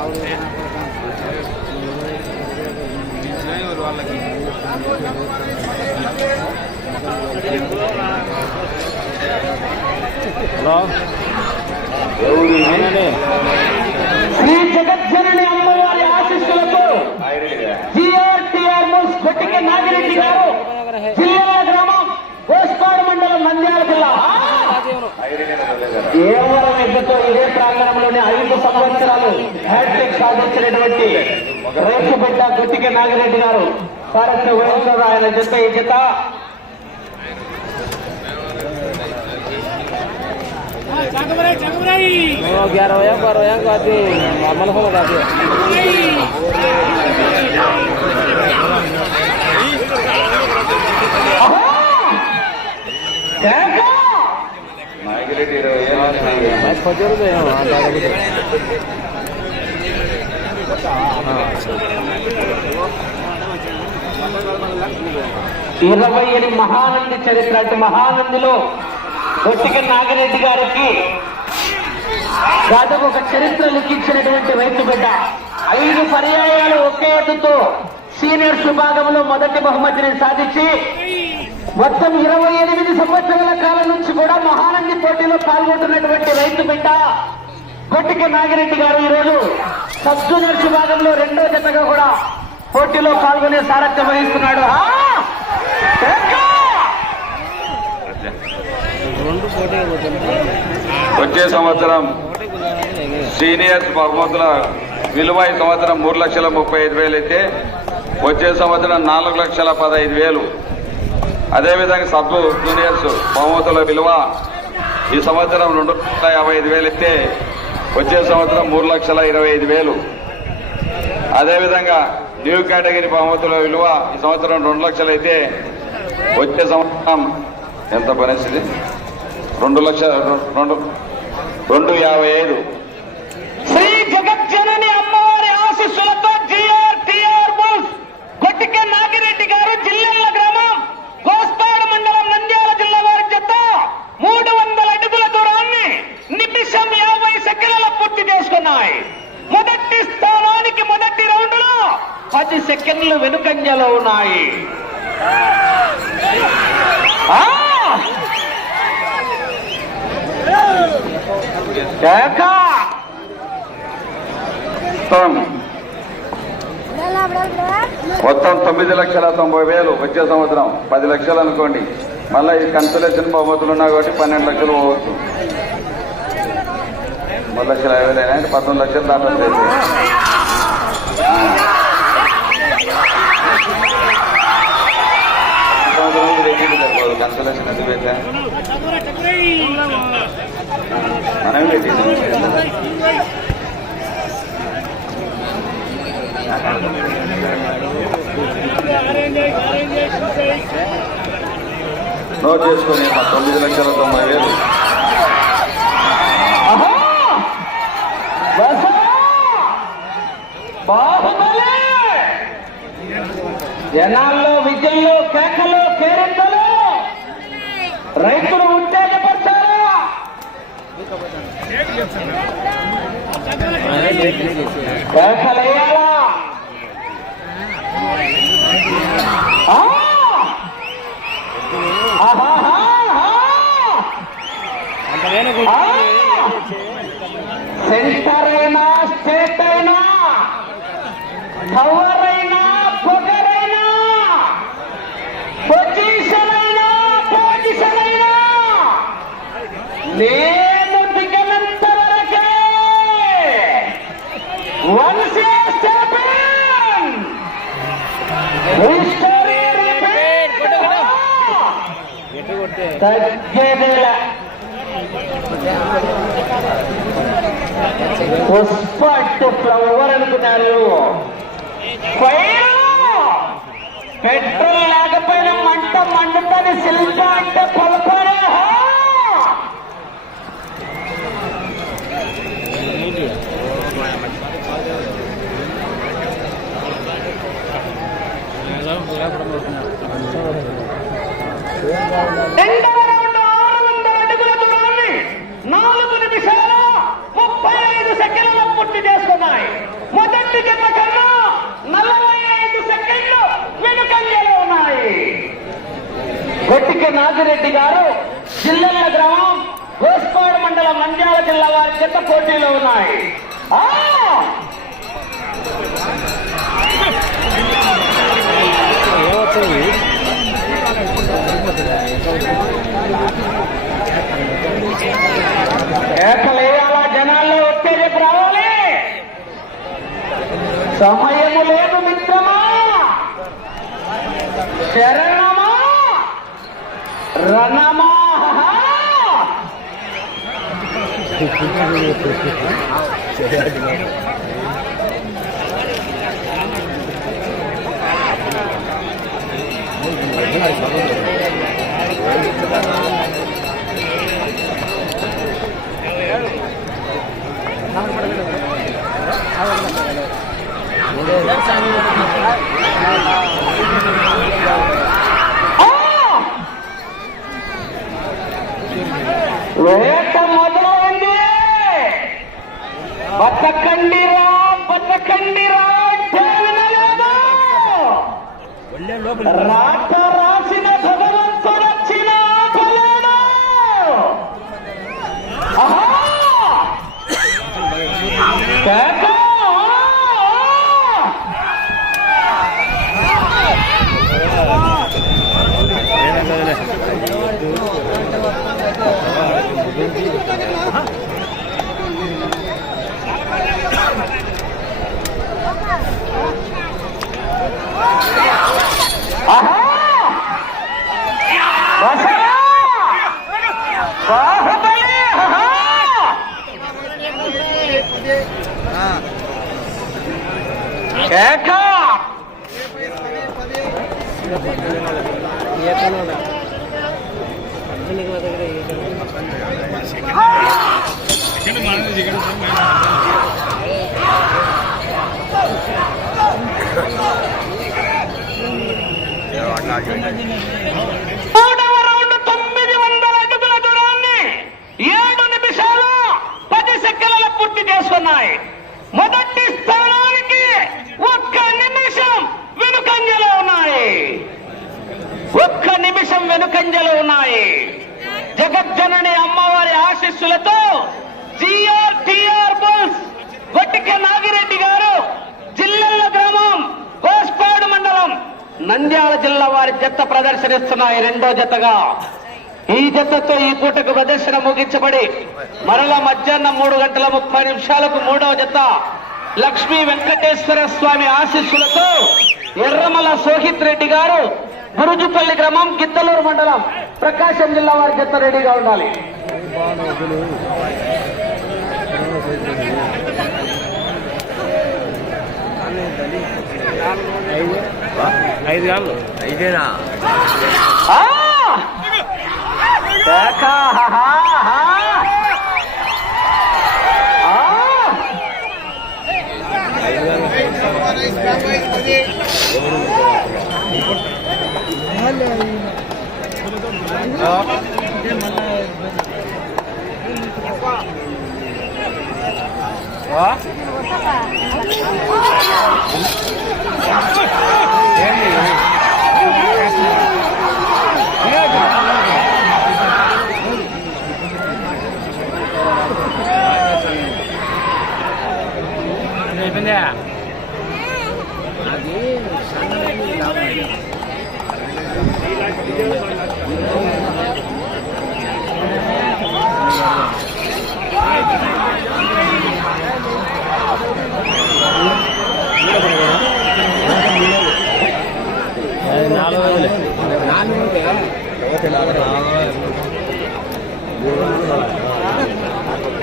Hello Shri జగజ్జనని అమ్మవారి ఆశీస్సులతో జిఆర్టీఆర్ కొట్టిక నాగిరెడ్డి గారు జిల్లా గ్రామం కోస్పాడు మండలం నంద్యాల జిల్లా. ఏవరం ఎద్దుతో ఇదే ప్రాంగణంలోనే ఐదు సంవత్సరాలు హ్యాట్రిక్ సాధించినటువంటి రేసు బిడ్డ గుట్టిక నాగిరెడ్డి గారు సారథ్య వహించారు ఆయన జత ఈ జత वो ग्यारह हो जाए बारह हो जाए गाती नॉर्मल हो गाती కేక! ఇరవై ఏడు మహానంది చరిత్ర అంటే మహానందిలో గొట్టిక నాగిరెడ్డి గారికి దాదాపు ఒక చరిత్ర లిఖించినటువంటి రైతు బిడ్డ. ఐదు పర్యాయాలు ఒకే ఎత్తుతో సీనియర్స్ విభాగంలో మొదటి బహుమతిని సాధించి మొత్తం ఇరవై ఎనిమిది సంవత్సరాల కాలం నుంచి కూడా మహానంది పోటీలో పాల్గొంటున్నటువంటి రైతు బిడ్డ కొట్టిక నాగిరెడ్డి గారు ఈరోజు సబ్ జూనియర్స్ విభాగంలో రెండో జతగా కూడా పోటీలో పాల్గొనే సారథ్యం వహిస్తున్నాడు. వచ్చే సంవత్సరం సీనియర్స్ బహుమతుల విలువ ఈ సంవత్సరం మూడు లక్షల ముప్పై ఐదు వేలు అయితే వచ్చే సంవత్సరం నాలుగు లక్షల పదహైదు వేలు. అదేవిధంగా సబ్ జూనియర్స్ బహుమతుల విలువ ఈ సంవత్సరం రెండు లక్షల యాభై ఐదు వేలు ఇస్తే వచ్చే సంవత్సరం మూడు లక్షల ఇరవై ఐదు వేలు. అదేవిధంగా న్యూ కేటగిరీ బహుమతుల విలువ ఈ సంవత్సరం రెండు లక్షలు అయితే వచ్చే సంవత్సరం ఎంత పరిస్థితి? రెండు లక్షల రెండు రెండు యాభై ఐదు. శ్రీ జగజ్జనని అమ్మవారి ఆశీస్సులతో జిఆర్టీఆర్ బోస్ కొట్టికే నాగిరెడ్డి గారు జిల్లెల్ల గ్రామం కోస్తాడు మండలం నంద్యాల జిల్లా వారి జత మూడు వందల అడుగుల దూరాన్ని నిమిషం యాభై సెకండ్ల పూర్తి చేసుకున్నాయి. మొదటి స్థానానికి మొదటి రౌండ్లో పది సెకండ్లు వెనుకంజలో ఉన్నాయి. ఆ! కేకా! మొత్తం మొత్తం తొమ్మిది లక్షల తొంభై వేలు వచ్చే సంవత్సరం. పది లక్షలు అనుకోండి. మళ్ళీ ఈ కన్సలేషన్ బహుమతులు ఉన్నాయి కాబట్టి పన్నెండు లక్షలు పోవచ్చు మూడు లక్షల యాభై వేలు అంటే పంతొమ్మిది లక్షలు దాటలేదు కన్సలేషన్ ఎందుకు పెట్టా మనమే పెట్టింది నోట్ చేసుకుని మా తొమ్మిది లక్షల తొంభై వేలు. జనాల్లో విజయంలో కేకలు కేరింతలు రైతులు ఉత్తేజపరచారా కేకలేయాలా ఆ! ఆహాహాహా! అంత వేరే ఆ! సెంటర్ అయినా స్టేట్ అయినా పొగరైనా పొజిషన్ అయినా పొజిషన్ అయినా నేను దిగనంత వరకే వన్స్ హిస్టరీ రిపీట్ ఎటు కొట్టే తగ్గేదేలా పుష్ప అంటే ఫ్లవర్ అనుకున్నారు ఫైర్ పెట్రోల్ లేకపోయినా మంట మండుతుంది శిల్ప అంటే పొలపడే రెండవ రౌండ్ ఆరు వందల అడుగుల దూరాన్ని నాలుగు నిమిషాల ముప్పై ఐదు సెకండ్ల పూర్తి చేసుకున్నాయి రెడ్డి గారు జిల్లెల్ల గ్రామం గోస్పాడు మండలం నంద్యాల జిల్లా వారి చెత్త పోటీలో ఉన్నాయి ఆ! ఏమొచ్చింది కేకలేయాలా జనాల్లో ఉత్తేజకు రావాలి సమయము లేదు మిత్రమా శరణమా రణమా ఆ! వేట మొదలైంది బతకండిరా బతకండిరా వినలేదు రాత రాసిన భగవంతుడు వచ్చిన ఆపలేడు ఆహా! కేక! ఆహా! దసరా! బాహుబలి! ఆహా! కేక! ఏతను అర్జునికి మా దగ్గర ఏతను మూడవ రౌండ్ తొమ్మిది వందల అడుగుల దూరాన్ని ఏడు నిమిషాలు పది సెకండ్ల పూర్తి చేసుకున్నాయి మొదటి స్థానానికి ఒక్క నిమిషం వెనుకంజలో ఉన్నాయి ఒక్క నిమిషం వెనుకంజలో ఉన్నాయి జగజ్జనని అమ్మవారి ఆశీస్సులతో GR TR bulls Gottika Nagireddy garu Jillella గ్రామం కోస్పాడు మండలం నంద్యాల జిల్లా వారి జత ప్రదర్శనిస్తున్నాయి రెండో జతగా ఈ జతతో ఈ పూటకు ముగించబడి మరల మధ్యాహ్నం మూడు గంటల ముప్పై నిమిషాలకు మూడవ జత లక్ష్మీ వెంకటేశ్వర స్వామి ఆశీస్సులతో ఎర్రమల సోహిత్ రెడ్డి గారు గురుజుపల్లి గ్రామం గిద్దలూరు మండలం ప్రకాశం జిల్లా వారి జత రెడీగా ఉండాలి. ఐదు ఐదేనా? Đó. Đó. Đó.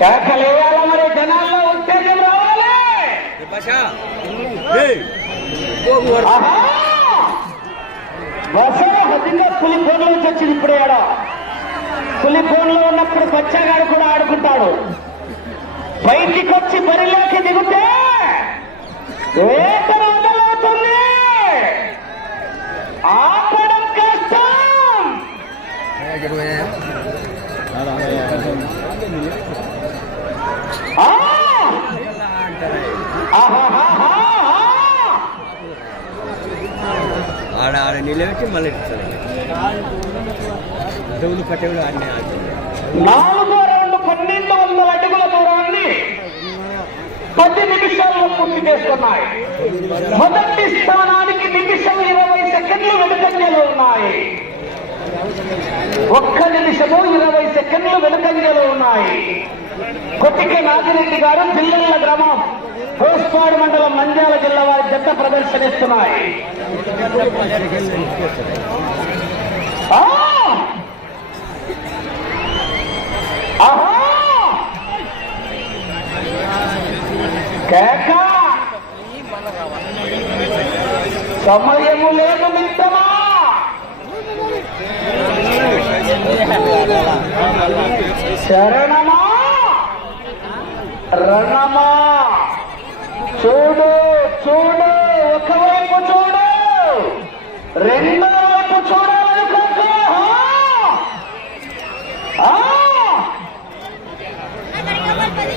కేకలేయాల మరి? జనాల్లో ఉత్తేజం రావాలి. హద్దుగా పులి ఫోన్ నుంచి వచ్చింది ఇప్పుడే ఆడ. పులి ఫోన్లో ఉన్నప్పుడు బచ్చగాడు కూడా ఆడుకుంటాడు. బయటికి వచ్చి బరిలోకి దిగితే వేట మొదలవుతుంది ఆపడం కష్టం! ఆడ ఆడ నిలబెట్టి మళ్ళీ ఇస్తారు నాలుగో రౌండ్ పన్నెండు వందల అడుగుల దూరాన్ని పది నిమిషాల్లో పూర్తి చేస్తున్నాయి. మొదటి స్థానానికి నిమిషం ఇరవై సెకండ్లు వెనుకంజలు ఉన్నాయి. ఒక్క నిమిషము ఇరవై సెకండ్లు వెనుకంజలో ఉన్నాయి. కొట్టిక నాగిరెడ్డి గారు పిల్లల గ్రామం కోస్పాడు మండలం మంజాల జిల్లా వారి జట్ట ప్రదర్శనిస్తున్నాయి. సమయము లేదు మిత్రమా! శరణమా? రణమా? చూడు చూడు ఒకవైపు చూడు. రెండో వైపు చూడాలి కాక ఆ! Karikabat pali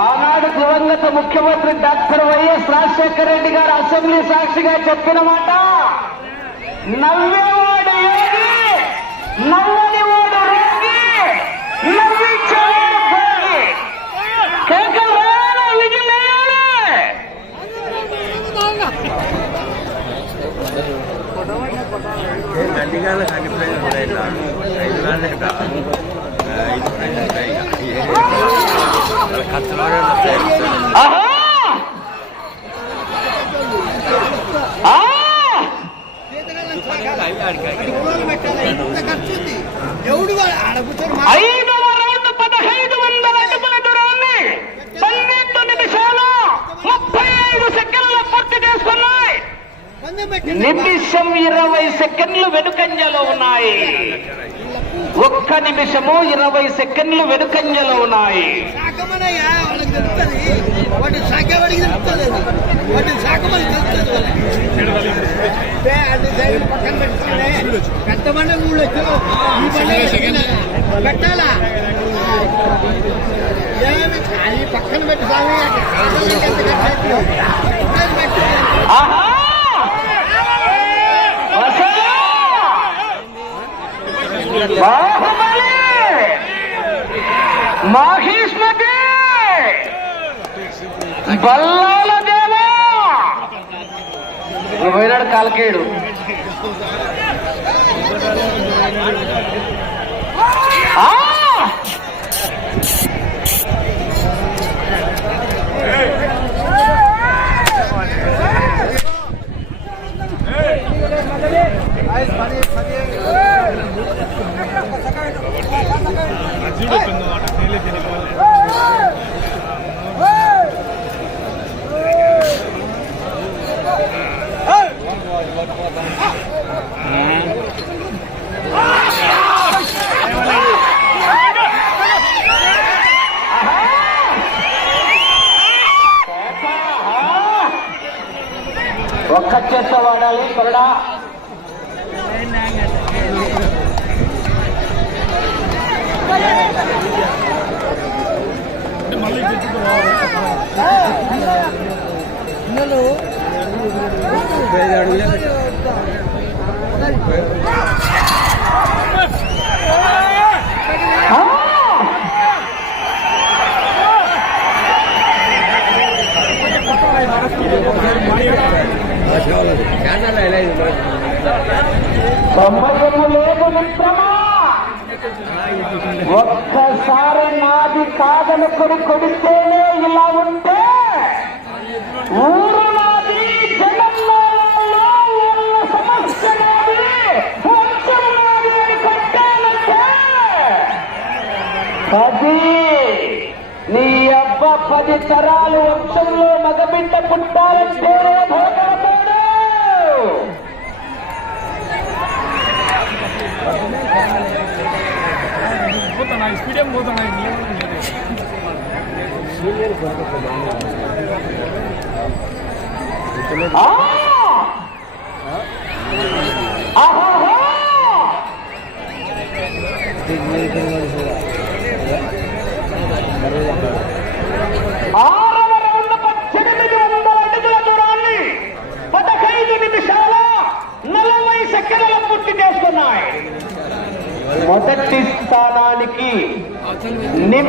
ఆనాడు దివంగత ముఖ్యమంత్రి డాక్టర్ వైఎస్ రాజశేఖర రెడ్డి గారు అసెంబ్లీ సాక్షిగా చెప్పిన మాట నవ్వేవాడు ఏది నవ్వని వాడు రోగి నవ్వించేవాడు భోగి కేకలు రాయాలి విజిల్ వేయాలి ఐదు వేల ఐదు రౌండ్ పదహైదు వందల అడుగుల దూరాన్ని పన్నెండు నిమిషాలు ముప్పై ఐదు సెకండ్లు పూర్తి చేసుకున్నాయి నిమిషం ఇరవై సెకండ్లు వెనుకంజలో ఉన్నాయి. ఒక్క నిమిషము ఇరవై సెకండ్లు వెనుకంజలో ఉన్నాయి. శాఖమనయ్యా వాళ్ళకి తెలుస్తుంది. వాటి శాఖ వాడికి తెలుస్తుంది. వాటి శాఖ మనకి తెలుస్తుంది ఏ, అది సైడ్ పక్కన పెద్ద బండ ఊళ్ళొచ్చు ఈ బండ పెట్టాలా? ఏమి అది పక్కన పెట్టి స్వామి. అక్కడ ఎంత కట్టేది? అది పెట్టు. ఆహా మాహిష్మతి బల్లాల దేవా పోయినాడు కాలకేడు ఆ!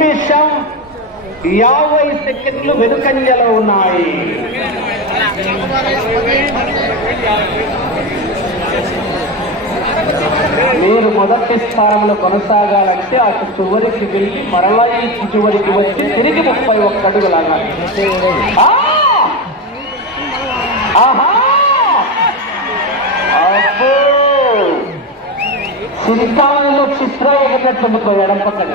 నిమిషం యాభై సెకండ్లు వెనుకంజలో ఉన్నాయి. మీరు మొదటి స్థానంలో కొనసాగాలంటే అటు చివరికి వెళ్ళి మరలా ఈ చివరికి వచ్చి తిరిగి ముప్పై ఒక్క అడుగులాగా. సుల్తాన్లో ఆహా! చిత్ర ఎగిరినట్లు ఎడం పక్కన.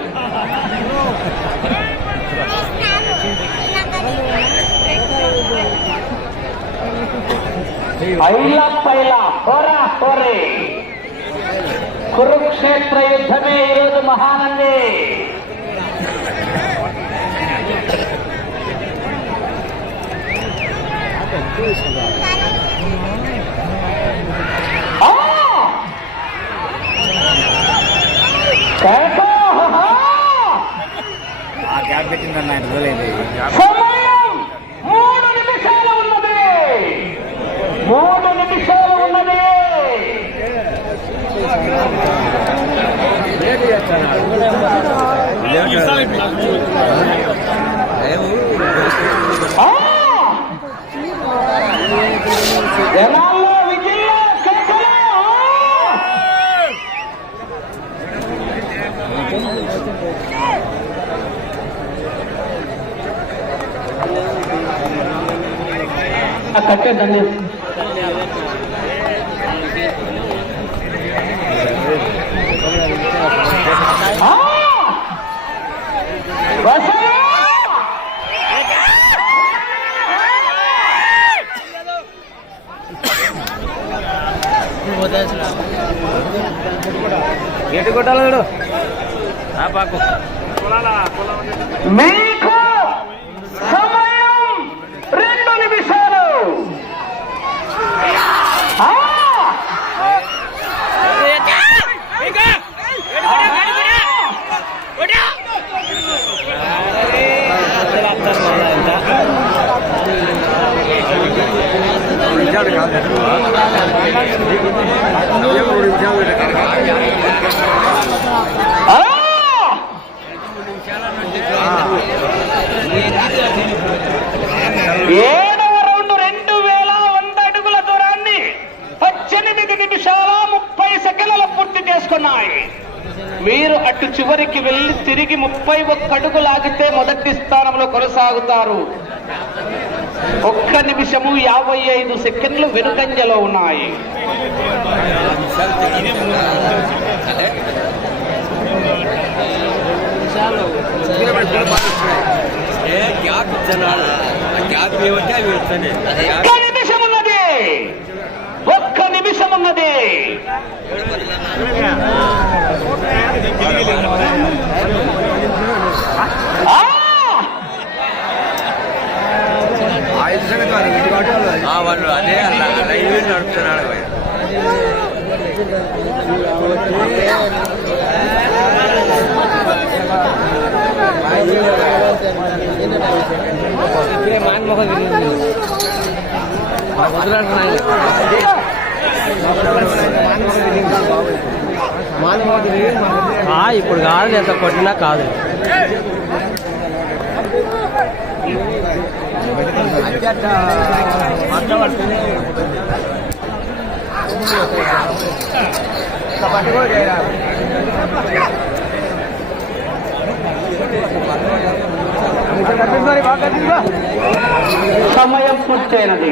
ఐలా పైలా హోరా హోరే కురుక్షేత్ర యుద్ధమే ఈరోజు మహానంది ఆ! కేక! ఆహా! ఆ గ్యాప్ పెట్టిందన్న ఆయన రోజులైంది సమయం మూడు నిమిషాలు ఉన్నది మూడు నిమిషాలు ఉన్నది జనాల్లో విజయం కేకలు! ఆ! కట్టేదండి ఆ! వసయ్య! గేటు కొట్టాలి చూడు ఆ పాకు. సమయం రెండు నిమిషాలు ఆ! ఆ! ఏడవ రౌండ్ రెండు వేల వంద అడుగుల దూరాన్ని పద్దెనిమిది నిమిషాల ముప్పై సెకండ్ల చేసుకున్నాయి వీరు అటు చివరికి వెళ్ళి తిరిగి ముప్పై ఒక్క అడుగు లాగితే మొదటి స్థానంలో కొనసాగుతారు. ఒక్క నిమిషము యాభై ఐదు సెకండ్లు వెనుకంజలో ఉన్నాయి. ఏ గ్యాప్ ఇచ్చాను గ్యాప్ ఏమంటే అవి ఇస్తాను ఒక్క నిమిషం ఉన్నది ఒక్క ఆ! వాళ్ళు అదే అలా లైవ్ నడుపుతున్నాడు మాన్మోహన్ వదిలేస్తున్నాయి ఇప్పుడు కాదు ఎంత కొట్టినా కాదు. సమయం పూర్తయినది.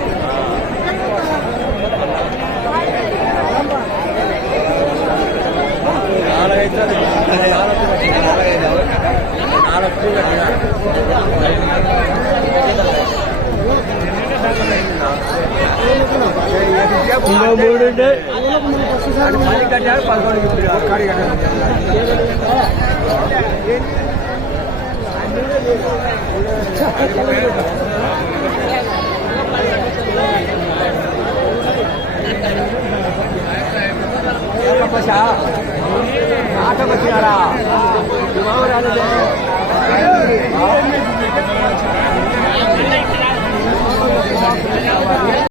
पालकाणी कशा नाटकारा न